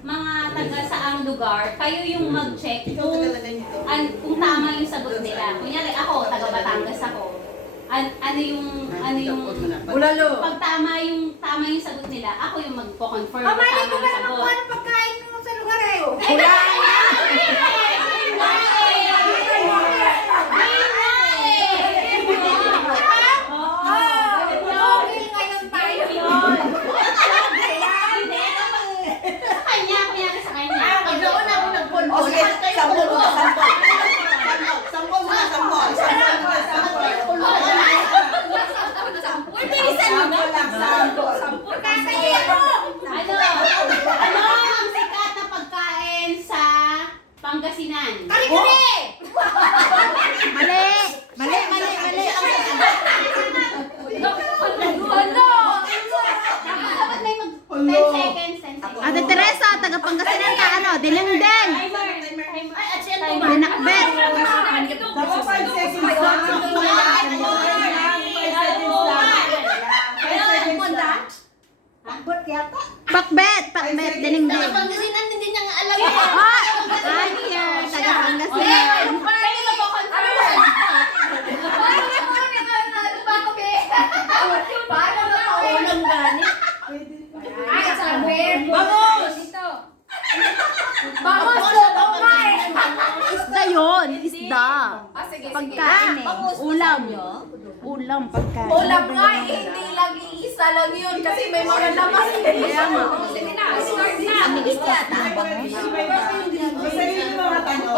mga taga saang lugar, kayo yung mag-check kung tama yung sagot nila. Kunyari ako, taga Batangas ako. Ano yung Bulalo. pag tama yung sagot nila, ako yung magko-confirm na Pamali tama ko yung ba naman sagot. kung anong pagkain mo sa lugar eh? Okay ngayon tayo yun. Sa kanya. Pag ako na ako nagpulpul. O sige, sampol muna, sampol. Sampol muna, sampol. Sampol muna, sampol. Uy, bilisan mo na. Sampol lang, sampol. Kakain mo. Ano ang sikat na pagkain sa Pangasinan? Kari-kari. Mali! Mali, mali, mali! Ano? Dapat may 10 seconds, 10 seconds. Ate Teresa, taga Pangasinan ka, ano? Dilengdeng! Ay, at siya ito. Binakbet! Dapat 5 seconds lang. 5 seconds lang. Takbot yata. Pakbet! Pakbet! Dilengdeng! Pangasinan, hindi niya nga alam yun. Ah! Ay, here! Taga Pangasinan! Paano na kaulang gani? Ay, sabi. Bangus! Bangus na tumay. Isda yun! Isda! Sige, Pagkain eh. Ulam. Ulam, pagkain. Ulam nga, hindi lang iisa lang yun kasi may mga lamas. Kaya nga. Sige na, start na. Basta yun yung mga tanong.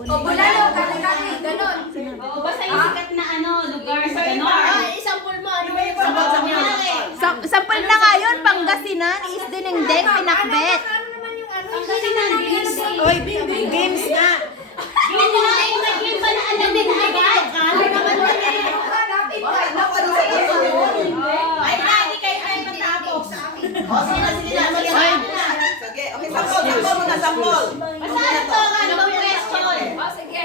O, bulalo, kali-kali, ganon. Basta yung sikat na lugar sa ganon. Isampul mo, ano Yung iba, sampol. Sampal na nga yun, Pangasinan, is Dilengdeng, Pinakbet. Ano naman yung ano? Pangasinan, Dilengdeng. Oy, games na. Yung mga yung ba na alam din agad? Ano naman yun eh? Hanapin ka. Ay, hindi kayo ay matapos. O, sige na, sige na. Sige, okay, sampol, sampol muna, sampol. Basta ano bang question? O, sige.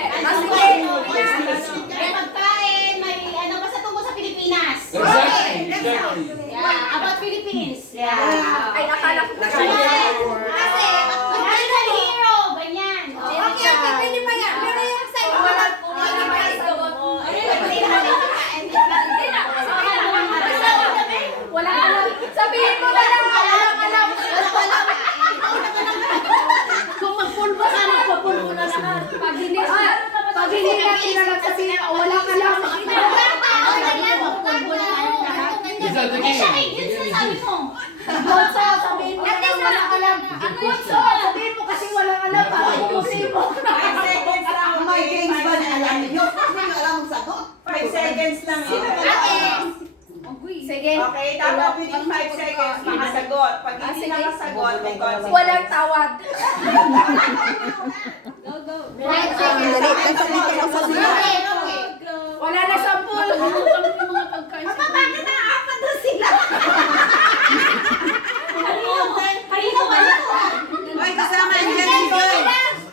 May pagkain, may basta tungkol sa Pilipinas. Yeah, about Philippines. Yeah. Ay, akala ko na Kasi, national hero, ganyan. Okay, pwede pa yan. Pero yung sa iyo, wala po. Wala alam. Sabihin mo na lang, alam. Kung magpulbo ka, magpapulbo na lahat. Pag hindi natin na lang sabihin, wala ka lang. Is that the Eh, siya, game? yun sinasabi mo. Bonso, sabihin mo na lang, wala ka lang. Bonso, sabihin mo kasi wala ka lang. Para ubusin mo. 5 seconds lang. May games ba na alam niyo? Hindi nyo alam ang sagot. 5 seconds lang. Sige. Okay, dapat within 5 seconds makasagot. Pag hindi nakasagot, may consequence. Walang tawad. Dali, kasabihin ka sa sila. Wala na sampul. Bakit naapat na sila? Kanina wala. Ay, kasama yan si Joy.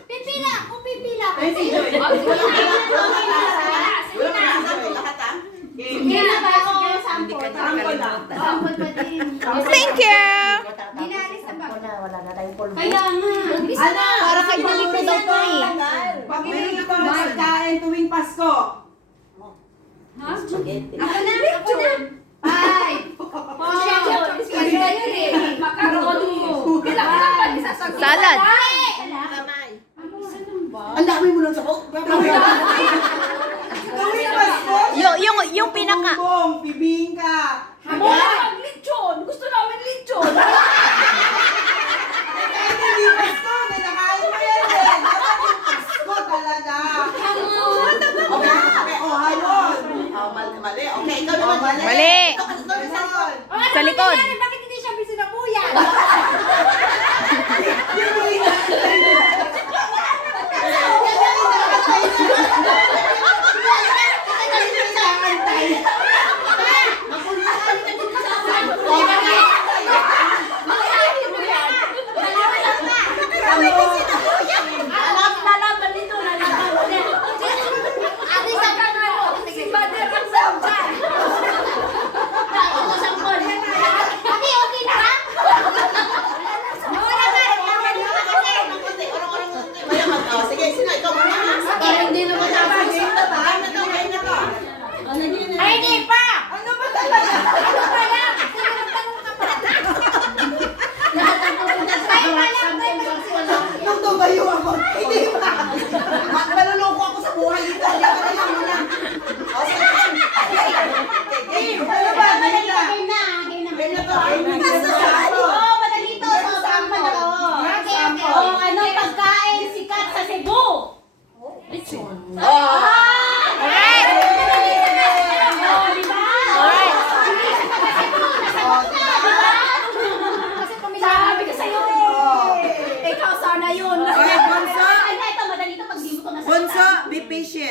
Pipila. Kung pipila. Ay, si Joy. Wala na si Joy. Lahat ah. Hindi na ba ako sample? Sample lang. Sampul pa din. Thank you! Dinalis na ba? Kaya nga. Ano? Para kay Dito daw to eh. Pag-ibig ko ng pagkain tuwing Pasko. Ako na. Ay. Kasi kayo eh. Makaroon mo. Kailangan ka pa isasagot. Salad. Ang dami mo lang sagot. Tuwing Pasko. Yung pinaka... Bumbong, bibingka. Wala kang lechon. Gusto namin lechon. Kahit hindi Pasko, may nakain mo yan din. Dapat yung Pasko talaga. Okay, okay. O, hayos. Mali. Okay, ikaw naman. Mali. Ito kasi ito naman. Sa likod. Bakit hindi siya bisinabuyan?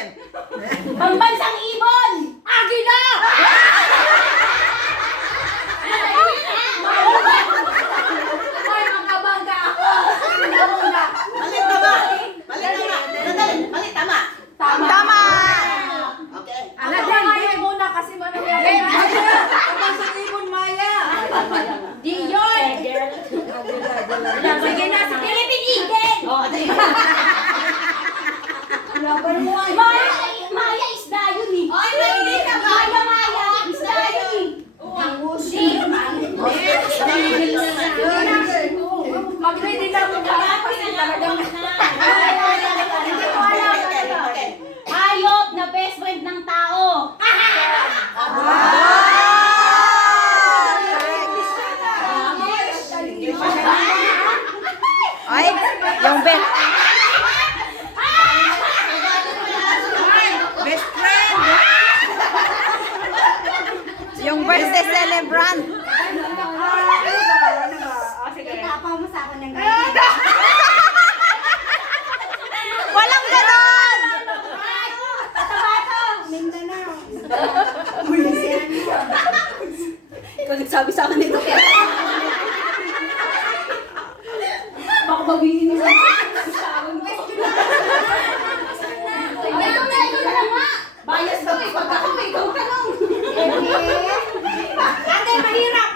natin. Pambansang ibon! Agila! Ay, magkabangga ako. Una. Mali, tama. Mali, tama. Sandali, mali, tama. Tama! Okay. Ala, dyan muna kasi mangyayari. Pambansang ibon, Maya! Di yun! Sige na, si Philippine Eagle! Oh, Maya, Maya isda yun eh. Ay, hindi ka ba? Maya, isda yun Mag-ready lang mo ka kasi talagang... Hindi ko alam. Okay. Hayop na best friend ng tao. Ay, yung best. Best friend. Yung birthday celebrant. Itapaw mo sa akin ng Walang ganon! Ikaw nagsabi sa akin nito. Baka babihin niya sa akin. Ikaw na nga. Bias ka eh. Pagka kami, ikaw tanong. Ate, mahirap.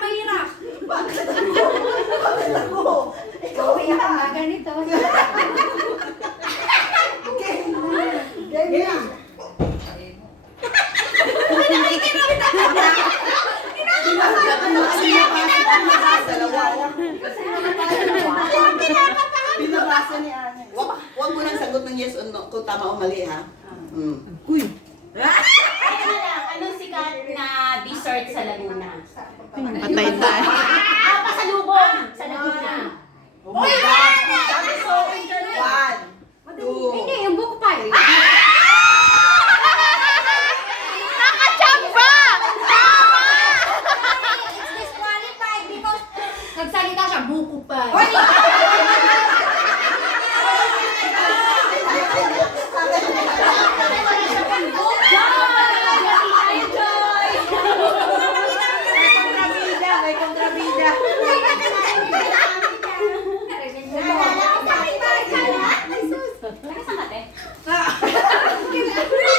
Ikaw yan. Ganito. Game. Binabasa ni Ana. Huwag mo nang sagot ng yes or no kung tama o mali ha. Anong sikat na dessert sa Laguna? Patay tayo. Pasalubong sa Laguna. Oh my God! That is so interesting. 1, 2. Hindi, yung book pa eh. Nakachamba! It's disqualified because nagsalita siya, buko pa. May kontrabida. Nakasang kate?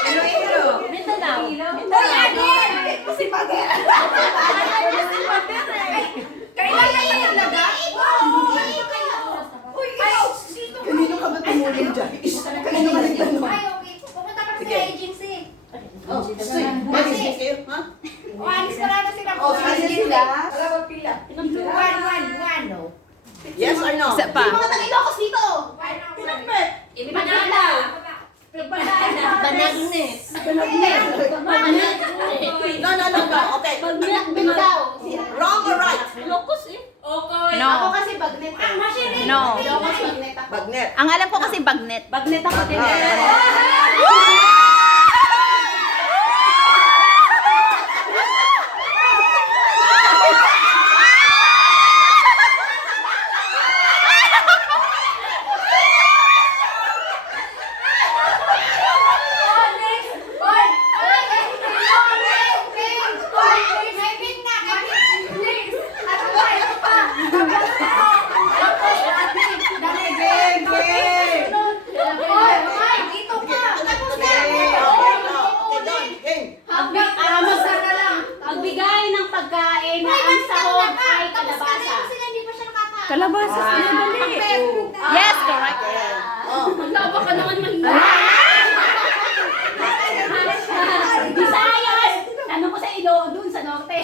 Iloilo. Mindanao. Kailangan niya talaga? Kanino ka ba tumulong dyan? Kanino ka nagtanong? Ay, okay. Pupunta ka na sa Sige. agency. Oh, mag-isip kayo, ha? Umalis ka na sila. Oh, sige sila. One, no. Yes or no? Isa pa. Mga tag-Ilocos dito. Banana. Banagnes. No. Okay. Bilbao. Wrong or right? Ilocos eh. No. Ako kasi bagnet eh. No. Ilocos bagnet ako. Bagnet. Ang alam ko kasi bagnet. Bagnet ako din. Magbigay ng pagkain na ang sahog ay kalabasa. Kalabasa. Yes, correct. Oh. Maglaba ka naman mahina. Visayas! Tanong ko sa Ilo, dun sa norte.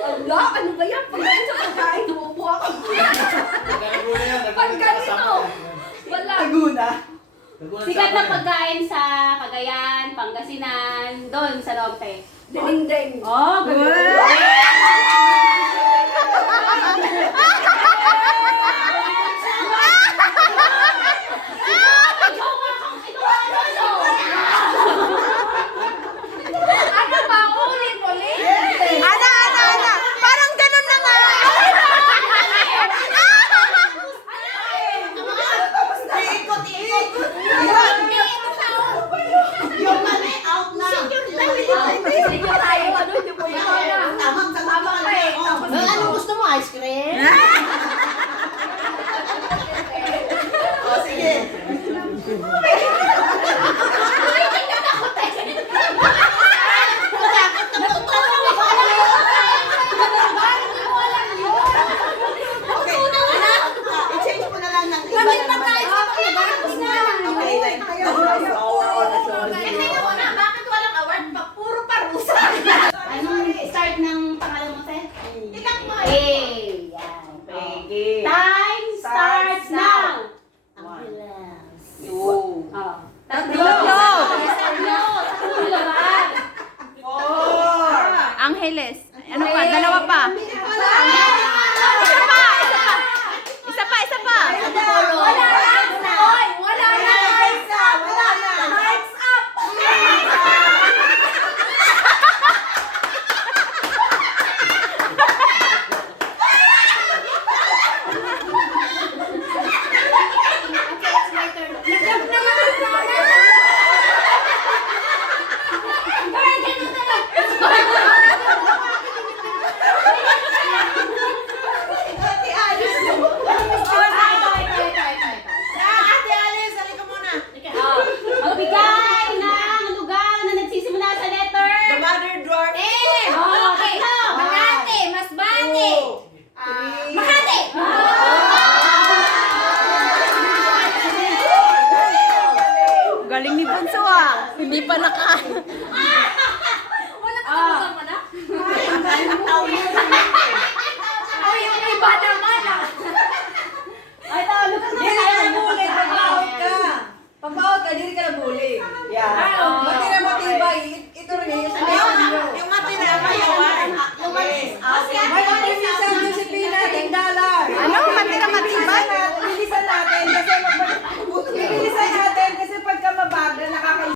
Ala, ano ba yan? Pag ganito sa pagkain, umupo ako. Pag ganito. Wala. Laguna. Sikat na pagkain sa Cagayan, Pangasinan, doon sa norte. Ding-ding. Oh, good. Ano ba? Ulit. Ana. Parang ganun na nga. Ikot. Sige. Time starts now. Two. Tatlo. Four. Angeles. Ano pa? Dalawa pa. Isa pa. Isa pa. Isa pa. Wala na! Oy, wala na! Wala na. Time's up! Okay, it's my turn. Nag-jump na nga ako na! Parang ganun na lang. Ate Alice. Ate Alice, halika muna. Magbigay ng lugar na nagsisimula sa letter. The mother dwarf. Okay. Makati, Masbate. Three. Makati! Galing ni Bunso ah. Hindi pa naka... Wala ka mo na? Oh, yung iba naman.